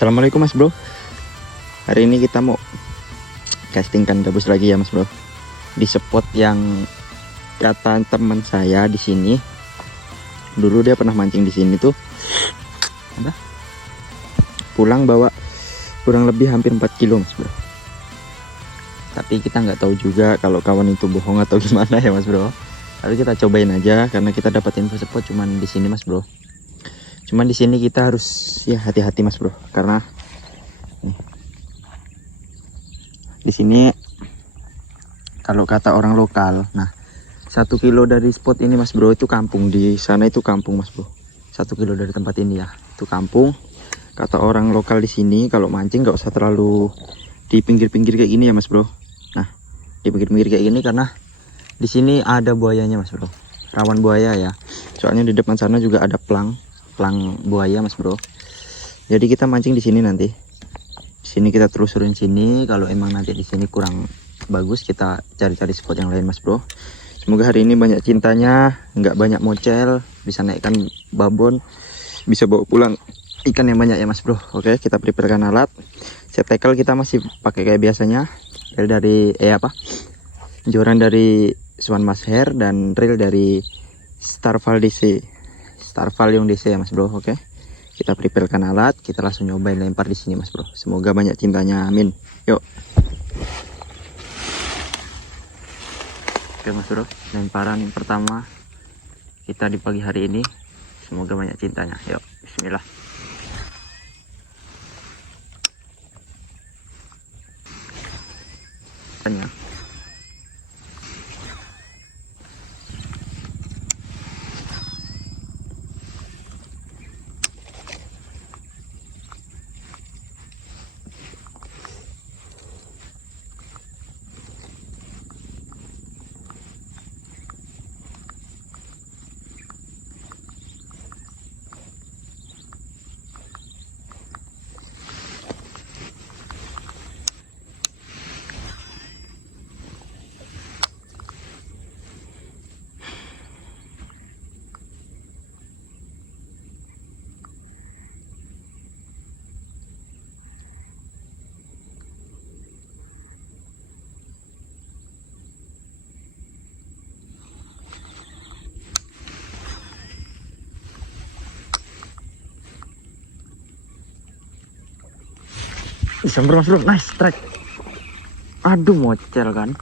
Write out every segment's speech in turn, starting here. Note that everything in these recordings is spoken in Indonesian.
Assalamualaikum mas bro. Hari ini kita mau castingkan gabus lagi ya mas bro. Di spot yang kata teman saya di sini. Dulu dia pernah mancing di sini tuh. Apa? Pulang bawa kurang lebih hampir 4 kilo mas bro. Tapi kita nggak tahu juga kalau kawan itu bohong atau gimana ya mas bro. Tapi kita cobain aja karena kita dapat info spot cuman di sini mas bro. Cuman di sini kita harus ya hati-hati mas bro, karena di sini kalau kata orang lokal, nah 1 kilo dari spot ini mas bro itu kampung, di sana itu kampung mas bro. 1 kilo dari tempat ini ya itu kampung. Kata orang lokal di sini kalau mancing nggak usah terlalu di pinggir-pinggir kayak gini ya mas bro. Nah di pinggir-pinggir kayak gini karena di sini ada buayanya mas bro, rawan buaya ya. Soalnya di depan sana juga ada pelang buaya mas bro. Jadi kita mancing di sini nanti. Di sini kita telusurin sini. Kalau emang nanti di sini kurang bagus, kita cari-cari spot yang lain mas bro. Semoga hari ini banyak cintanya, nggak banyak mocel, bisa naikkan babon, bisa bawa pulang ikan yang banyak ya mas bro. Oke, kita preparekan alat. Set tackle kita masih pakai kayak biasanya. Reel dari joran dari Swan Mas Hair dan reel dari Starval DC. Starval yang DC ya mas bro. Oke, kita preparekan alat, kita langsung nyobain lempar di sini mas bro. Semoga banyak cintanya, amin. Yuk. Oke mas bro, lemparan pertama kita di pagi hari ini, semoga banyak cintanya. Yuk, bismillah. Tanya. Bisa mas bro, nice strike. Aduh mocel kan.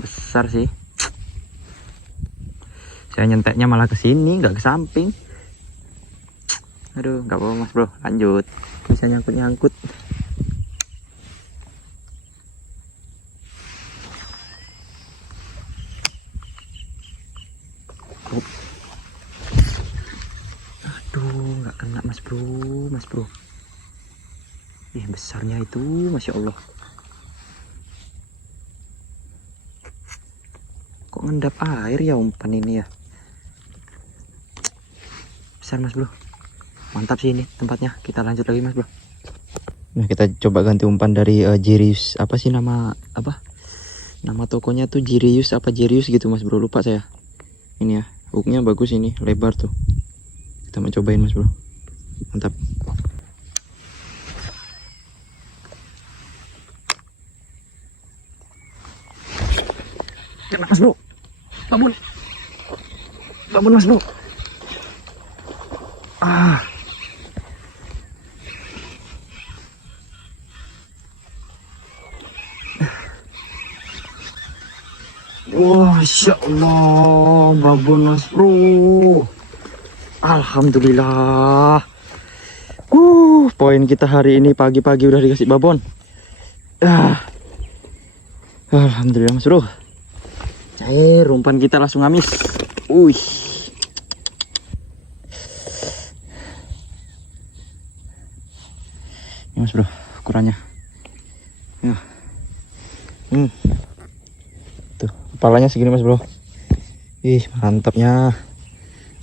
Besar sih. Saya nyenteknya malah ke sini, nggak ke samping. Aduh, nggak apa-apa mas bro, lanjut. Bisa nyangkut-nyangkut. Aduh, nggak kena mas bro. Ih, besarnya itu, masya Allah. Kok ngendap air ya umpan ini ya. Besar mas bro, mantap sih ini tempatnya. Kita lanjut lagi mas bro. Nah kita coba ganti umpan dari Jirius. Apa sih nama tokonya tuh Jirius apa Jirius gitu mas bro, lupa saya. Ini ya, hooknya bagus ini, lebar tuh. Kita mau cobain mas bro, mantap. Kena mas bro, babon mas bro. Wah, Masya Allah, babon mas bro. Alhamdulillah. Poin kita hari ini pagi-pagi udah dikasih babon. Alhamdulillah mas bro. Umpan kita langsung ngamis. Wih. Ini mas bro, ukurannya. Ya. Tuh, kepalanya segini mas bro. Ih, mantapnya.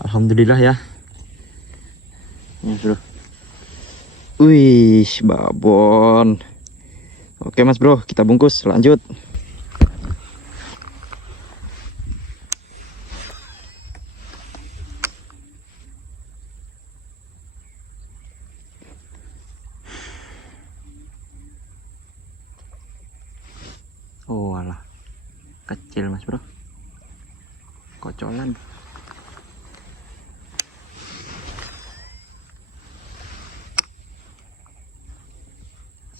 Alhamdulillah ya. Ini mas bro. Wih, babon. Oke mas bro, kita bungkus, lanjut. Kecil mas bro, kocolan.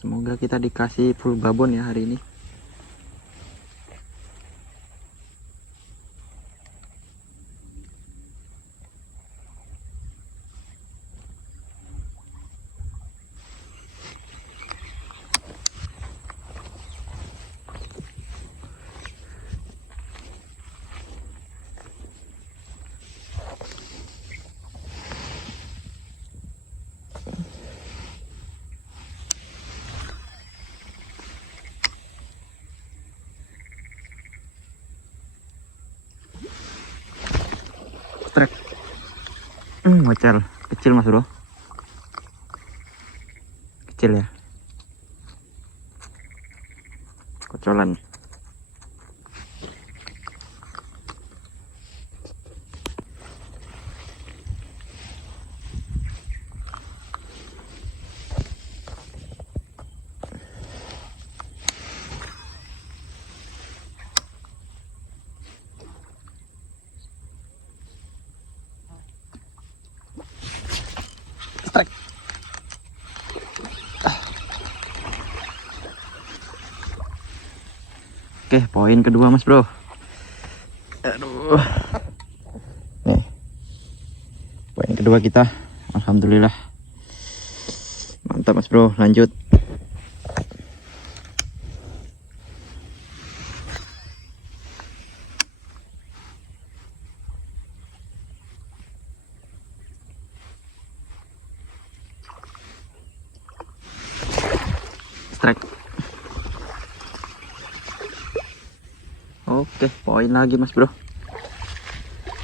Semoga kita dikasih full babon ya hari ini. Trek. Ngocel. Kecil mas bro. Kecil ya. Kocolan. Trek. Oke, poin kedua mas bro. Aduh. Nih. Poin kedua kita. Alhamdulillah. Mantap mas bro, lanjut. Strike. Oke, poin lagi mas bro.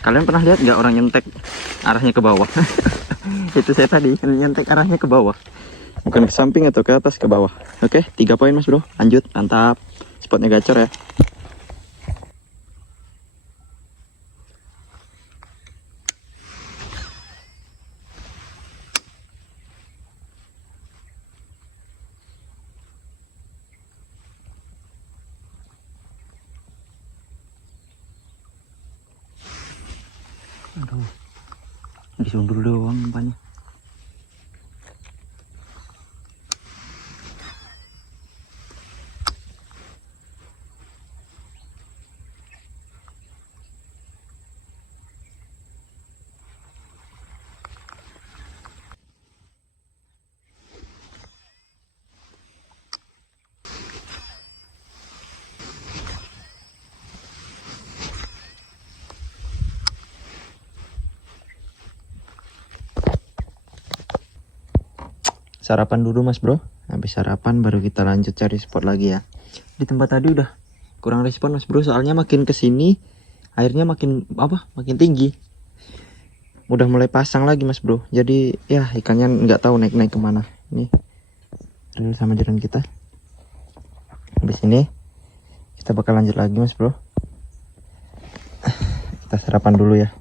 Kalian pernah lihat nggak orang nyentek arahnya ke bawah? Itu saya tadi nyentek arahnya ke bawah, bukan ke samping atau ke atas, ke bawah. Oke, 3 poin mas bro, lanjut. Mantap, spotnya gacor ya. Aduh, disundul doang umpannya. Sarapan dulu mas bro, habis sarapan baru kita lanjut cari spot lagi ya. Di tempat tadi udah kurang respon mas bro, soalnya makin kesini airnya makin tinggi, udah mulai pasang lagi mas bro. Jadi ya ikannya nggak tahu naik kemana. Ini reel sama jiran kita. Habis ini kita bakal lanjut lagi mas bro. Kita sarapan dulu ya,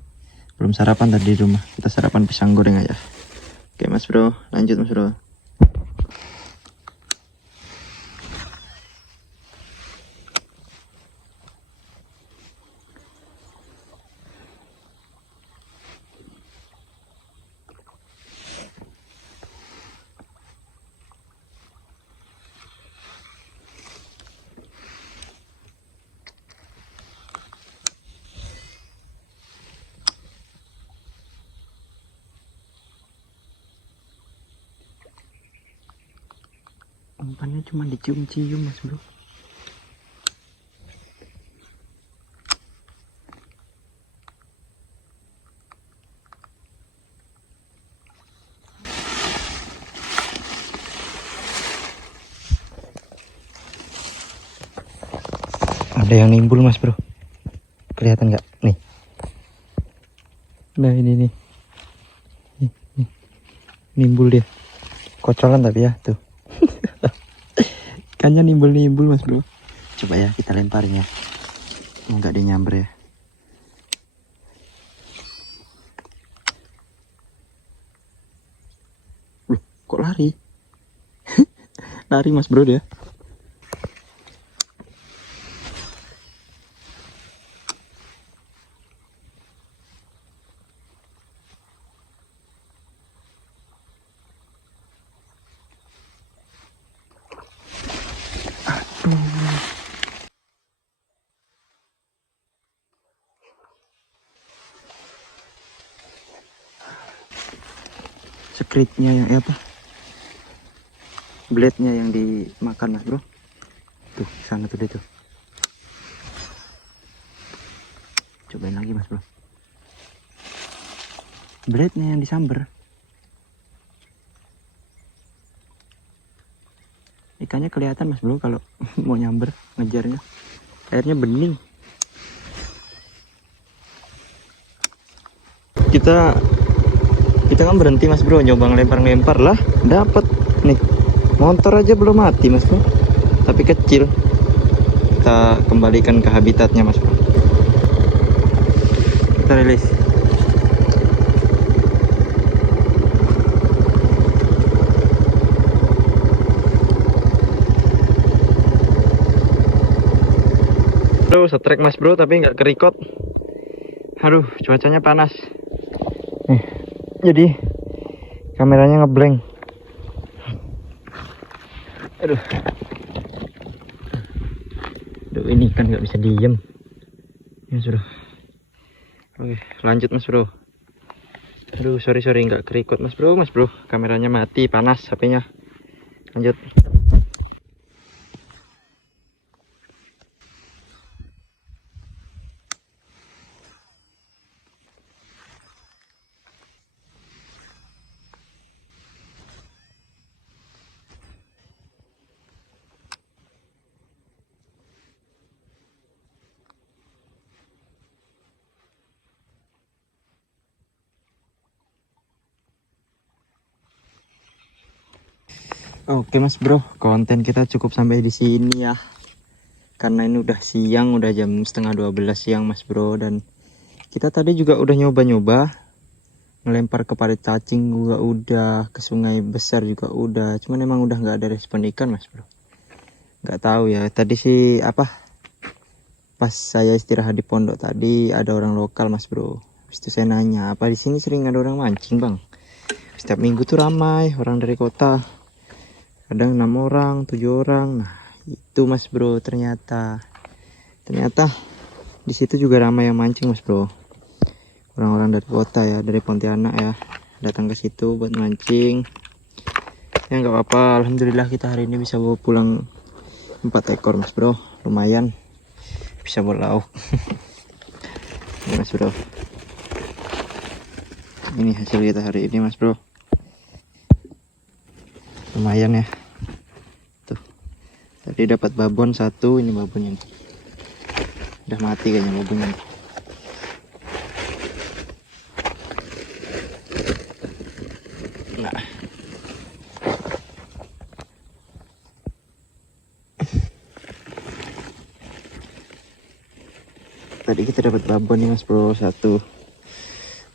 belum sarapan tadi di rumah, kita sarapan pisang goreng aja. Oke mas bro, lanjut mas bro. Umpannya cuma dicium-cium mas bro. Ada yang nimbul mas bro, kelihatan nggak nih? Nah ini nih. Nih. Nimbul dia, kocolan tapi ya tuh. Ikannya nimbul mas bro. Coba ya kita lemparin ya, nggak dia nyamber ya. Loh, kok lari? Lari mas bro dia. Sekritnya yang apa? Blade-nya yang dimakan mas bro. Tuh sana tuh dia tuh. Cobain lagi mas bro. Blade-nya yang disamber. Ikannya kelihatan mas bro kalau mau nyamber ngejarnya. Airnya bening. Kita kan berhenti mas bro, nyoba ngelempar-ngelempar lah, dapat nih. Motor aja belum mati mas bro, tapi kecil. Kita kembalikan ke habitatnya mas bro. Kita rilis. Aduh, setrek mas bro, tapi nggak kerikot. Aduh, cuacanya panas. Jadi kameranya ngeblank. Aduh, ini kan nggak bisa diem. Ya sudah. Oke, lanjut mas bro. Aduh, sorry nggak kerikot mas bro. Kameranya mati, panas HP-nya. Lanjut. Oke mas bro, konten kita cukup sampai di sini ya. Karena ini udah siang, udah jam setengah 12 siang mas bro. Dan kita tadi juga udah nyoba-nyoba ngelempar ke parit cacing juga udah, ke sungai besar juga udah. Cuman emang udah nggak ada respon ikan mas bro. Nggak tahu ya, tadi sih apa, pas saya istirahat di pondok tadi ada orang lokal mas bro. Habis itu saya nanya, apa di sini sering ada orang mancing bang? Setiap minggu tuh ramai orang dari kota. Kadang 6 orang, 7 orang. Nah, itu mas bro, ternyata di situ juga ramai yang mancing mas bro. Orang-orang dari kota ya, dari Pontianak ya, datang ke situ buat mancing. Ya nggak apa-apa, alhamdulillah kita hari ini bisa bawa pulang 4 ekor mas bro. Lumayan bisa buat lauk. Ya, mas bro. Ini hasil kita hari ini mas bro. Lumayan ya. Tadi dapat babon 1, ini babonnya nih. Udah mati kayaknya babonnya. Nah. Tadi kita dapat babon nih mas bro, 1.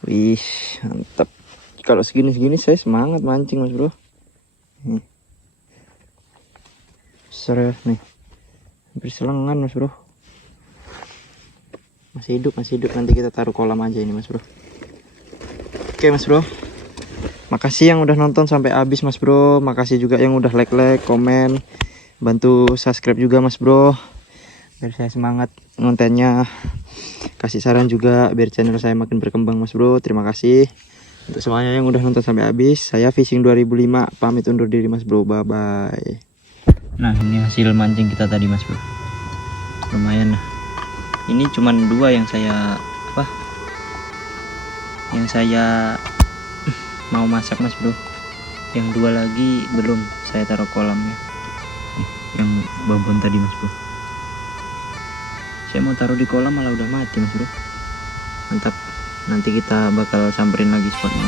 Wih, mantap. Kalau segini-segini saya semangat mancing mas bro. Nih. Besar ya nih, hampir selengan mas bro. Masih hidup, nanti kita taruh kolam aja ini mas bro. Oke mas bro, makasih yang udah nonton sampai habis mas bro. Makasih juga yang udah like, komen, bantu subscribe juga mas bro, biar saya semangat kontennya. Kasih saran juga biar channel saya makin berkembang mas bro. Terima kasih untuk semuanya yang udah nonton sampai habis. Saya Fishing 2005 pamit undur diri mas bro, bye bye. Nah ini hasil mancing kita tadi mas bro, lumayan lah. Ini cuman 2 yang saya mau masak mas bro. Yang 2 lagi belum saya taruh kolamnya. Yang babon tadi mas bro, saya mau taruh di kolam malah udah mati mas bro. Mantap, nanti kita bakal samperin lagi spotnya.